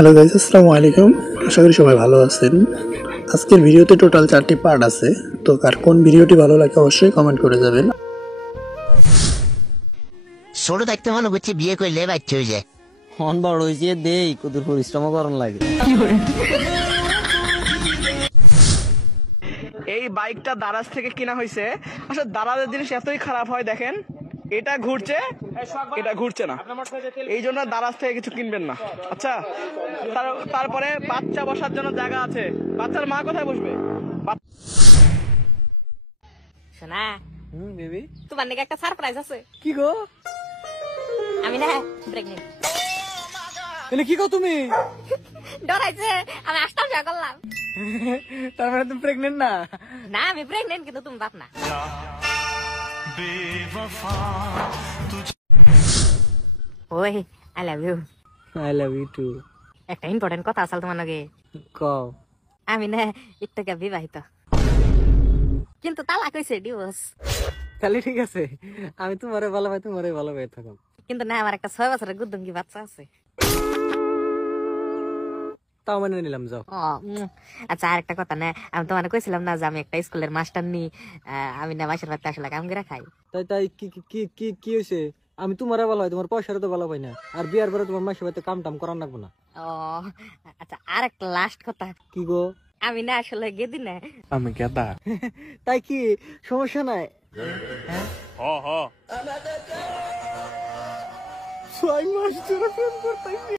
Hello guys, আসসালামু আলাইকুম। আশা করি সবাই ভালো আছেন। আজকের ভিডিওতে টোটাল 4টি পার্ট আছে, তো কার কোন ভিডিওটি ভালো লাগে অবশ্যই কমেন্ট করে যাবেন। ছোট থাকতে মনে করছে বিয়ে করলে বাচ্চা হয়ে যায়। হন বড় হয়েছে দেই কত পরিশ্রম করন লাগে। এই বাইকটা দারাজ থেকে কিনা হয়েছে। আসলে দারাজের জিনিস এতই খারাপ হয়, দেখেন এটা ঘুরছে, এটা ঘুরছে না, এই জন্য দারাজ থেকে কিছু কিনবেন না। আচ্ছা, তারপরে বাচ্চা বসার জন্য জায়গা আছে, বাচ্চার মা কোথায় বসবে? শোনা বেবি তোমার নাকি একটা সারপ্রাইজ আছে। কি গো? আমি না প্রেগনেন্ট। এনে কি গো তুমি? ডরাইছে, আমি আসতাম যা করলাম। তার মানে তুমি প্রেগনেন্ট না? না আমি প্রেগনেন্ট, কিন্তু তুমি বাপ না। ওই I love you. I love you too. একটা ইম্পর্টেন্ট কথা আছে তোমার নাকি। কও। আমি না একটু বিবাহিত, কিন্তু তালাক হয়েছে, ডিভোর্স। তাহলে ঠিক আছে, আমি তোমারে ভালো পাই, তোমারে ভালো পাই থাকো। কিন্তু না, আমার একটা 6 বছরের গুদ্দঙ্গি বাচ্চা আছে। তাও মানে নিলাম, যাও। আচ্ছা, আর একটা কথা না, আমি তোমার কইছিলাম না যে আমি একটা স্কুলের মাস্টার নি, আমি না মাসের বাড়িতে আসলে কাম করে খাই। তাই তাই কি কি কি কি হয়েছে? আমি তোমারে ভালো হয়, তোমার পয়সারে তো ভালো পাই না, আর বিয়ার পরে তোমার মাসে বাড়িতে কাম টাম করার লাগবো না। ও আচ্ছা, আর একটা লাস্ট কথা। কি গো? আমি না আসলে গেদি না। আমি গেদা। তাই কি সমস্যা নাই? হ 6 মাস ধরে প্রেম করতেছি।